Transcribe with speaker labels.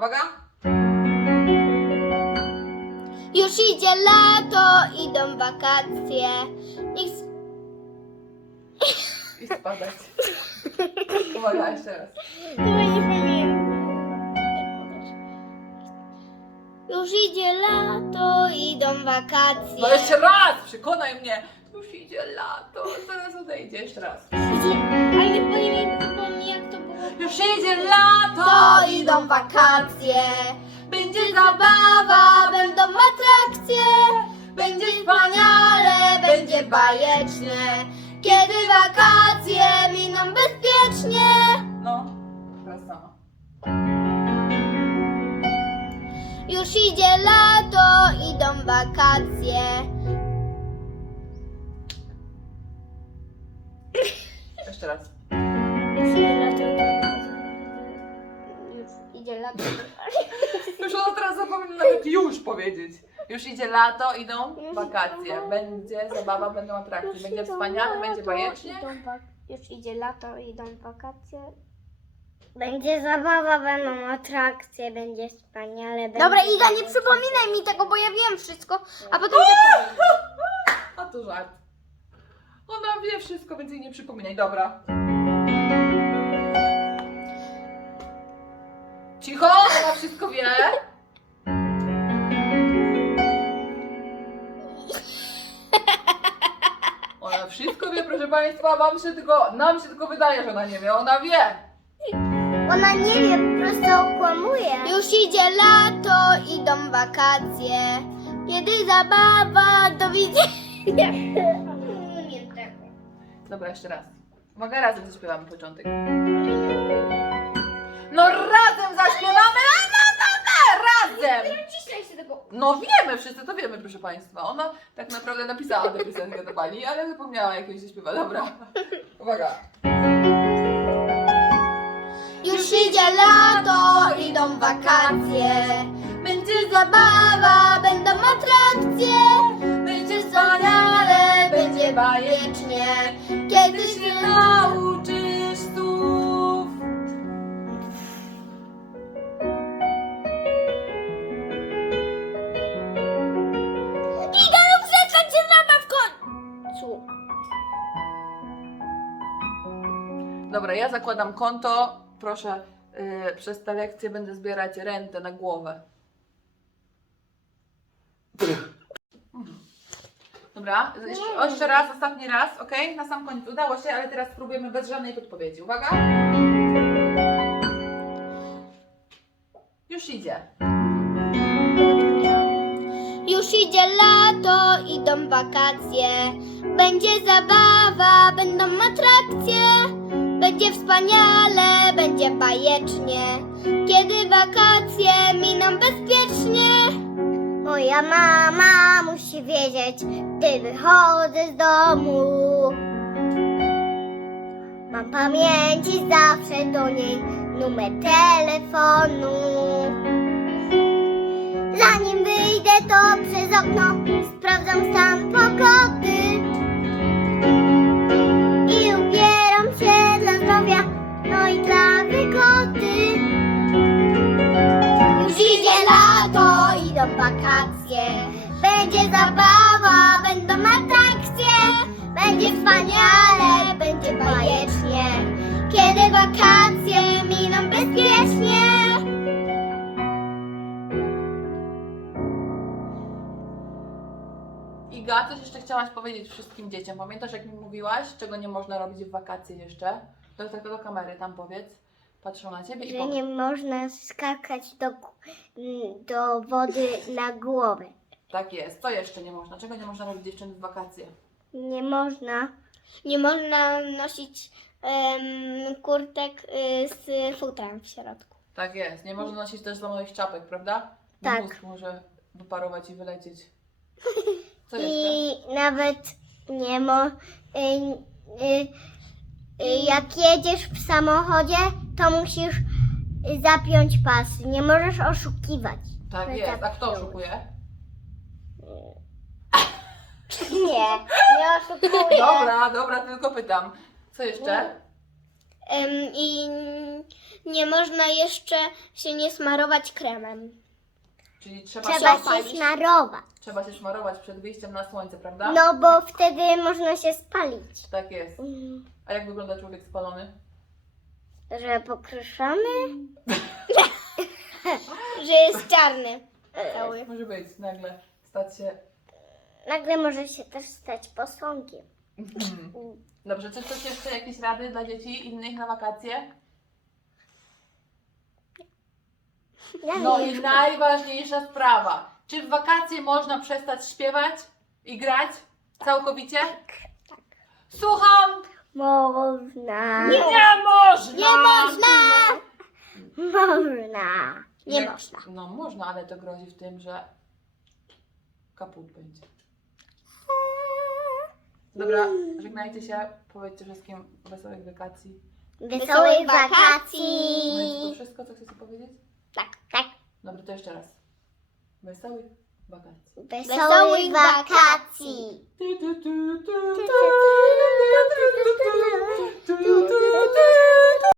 Speaker 1: Dobra, uwaga.
Speaker 2: Już idzie lato, idą wakacje. Niech... s-
Speaker 1: I spadać. Uwaga, jeszcze raz.
Speaker 2: Już idzie lato, idą wakacje.
Speaker 1: No jeszcze raz! Przekonaj mnie! Już idzie lato, zaraz odejdzie. Jeszcze raz.
Speaker 2: Ale niech
Speaker 1: idzie lato!
Speaker 2: To idą wakacje.
Speaker 1: Będzie
Speaker 2: Zabawa, będą atrakcje. Będzie wspaniale, będzie bajecznie. Kiedy wakacje miną bezpiecznie.
Speaker 1: No, teraz sama.
Speaker 2: Już idzie lato, idą wakacje. Lato. Już
Speaker 1: ona teraz zapomina nawet już powiedzieć. Już idzie lato, idą
Speaker 2: Już
Speaker 1: wakacje.
Speaker 2: idą.
Speaker 1: Będzie zabawa, będą atrakcje. Będzie wspaniale, będzie bajecznie.
Speaker 2: Już idzie lato, idą wakacje. Będzie zabawa, będą atrakcje, będzie wspaniale. Dobra, Iga, nie przypominaj mi tego, bo ja wiem wszystko, a potem
Speaker 1: A to żart. Ona wie wszystko, więc jej nie przypominaj. Dobra. Cicho, ona wszystko wie. Ona wszystko wie, proszę Państwa. Wam się tylko, nam się tylko wydaje, że ona nie wie. Ona wie.
Speaker 2: Ona nie wie, po prostu okłamuje. Już idzie lato, idą wakacje. Kiedy zabawa, do widzenia. Nie tego.
Speaker 1: Dobra, jeszcze raz. Uwaga, razem zaśpiewamy początek. No razem zaśpiewamy! A, no, no, no, razem!
Speaker 2: Tego.
Speaker 1: No wiemy, wszyscy to wiemy, proszę Państwa. Ona tak naprawdę napisała tę piosenkę do Pani, ale zapomniała jak jej się śpiewa. Dobra. Uwaga.
Speaker 2: Już idzie lato, idą wakacje. Będzie zabawa, będą atrakcje. Będzie wspaniale, będzie bajecznie.
Speaker 1: Dobra, ja zakładam konto. Proszę, yy, przez tę lekcję będę zbierać rentę na głowę. Dobra, jeszcze, jeszcze raz, ostatni raz, ok? Na sam koniec udało się, ale teraz spróbujemy bez żadnej podpowiedzi. Uwaga. Już idzie.
Speaker 2: Już idzie lato, idą wakacje. Będzie zabawa, będą atrakcje. Będzie wspaniale, będzie bajecznie. Kiedy wakacje miną bezpiecznie. Moja mama musi wiedzieć, gdy wychodzę z domu. Mam pamięci zawsze do niej numer telefonu. No i dla wygody. Już idzie lato, idą wakacje. Będzie zabawa, będą atrakcje. Będzie wspaniale, będzie bajecznie. Kiedy wakacje miną bezpiecznie.
Speaker 1: Iga, coś jeszcze chciałaś powiedzieć wszystkim dzieciom. Pamiętasz, jak mi mówiłaś, czego nie można robić w wakacje jeszcze? Do tego do kamery tam powiedz. Patrzą na ciebie i
Speaker 2: Że
Speaker 1: powiedz.
Speaker 2: nie można skakać do, do wody na głowę.
Speaker 1: Tak jest. Co jeszcze nie można? Czego nie można robić dziewczyny w wakacje?
Speaker 2: Nie można. Nie można nosić em, kurtek y, z futrem w środku.
Speaker 1: Tak jest. Nie można nosić też złamanych czapek, prawda? Bo
Speaker 2: Tak.
Speaker 1: Mózg może wyparować i wylecieć. Co jeszcze?
Speaker 2: I nawet nie mo. Y, y, jak jedziesz w samochodzie, to musisz y, zapiąć pasy. Nie możesz oszukiwać.
Speaker 1: Tak
Speaker 2: że
Speaker 1: jest. A kto
Speaker 2: zapiąłeś.
Speaker 1: oszukuje?
Speaker 2: Nie, nie oszukuję.
Speaker 1: Dobra, dobra, tylko pytam. Co jeszcze?
Speaker 2: i nie można jeszcze się nie smarować kremem.
Speaker 1: Czyli trzeba,
Speaker 3: Trzeba
Speaker 1: się,
Speaker 3: się
Speaker 2: opalić.
Speaker 3: smarować.
Speaker 1: trzeba się szmarować przed wyjściem na słońce, prawda?
Speaker 3: No bo wtedy można się spalić.
Speaker 1: Tak jest.
Speaker 3: Mm,
Speaker 1: A jak wygląda człowiek spalony?
Speaker 3: Że pokruszony?
Speaker 2: Że jest czarny cały.
Speaker 1: Może być nagle stać się...
Speaker 3: Nagle może się też stać posągiem.
Speaker 1: Mhm. Dobrze, czy coś jeszcze, jakieś rady dla dzieci innych na wakacje?
Speaker 3: Ja
Speaker 1: No
Speaker 3: nie
Speaker 1: i
Speaker 3: wiem.
Speaker 1: najważniejsza sprawa. Czy w wakacje można przestać śpiewać i grać całkowicie?
Speaker 2: Tak.
Speaker 1: Słucham!
Speaker 3: Można.
Speaker 1: Nie, można!
Speaker 2: Nie można!
Speaker 3: Można.
Speaker 2: Nie można.
Speaker 1: No można, ale to grozi w tym, że kaput będzie. Dobra, żegnajcie się, powiedzcie wszystkim wesołych wakacji.
Speaker 3: Wesołych
Speaker 2: wakacji.
Speaker 1: No i to
Speaker 3: wakacji.
Speaker 1: wszystko, co chcecie powiedzieć?
Speaker 2: Tak.
Speaker 3: Tak.
Speaker 1: Dobra, to jeszcze raz. Wesołych Wakacje.
Speaker 3: Wesołych wakacji.
Speaker 1: Tu,
Speaker 3: tu.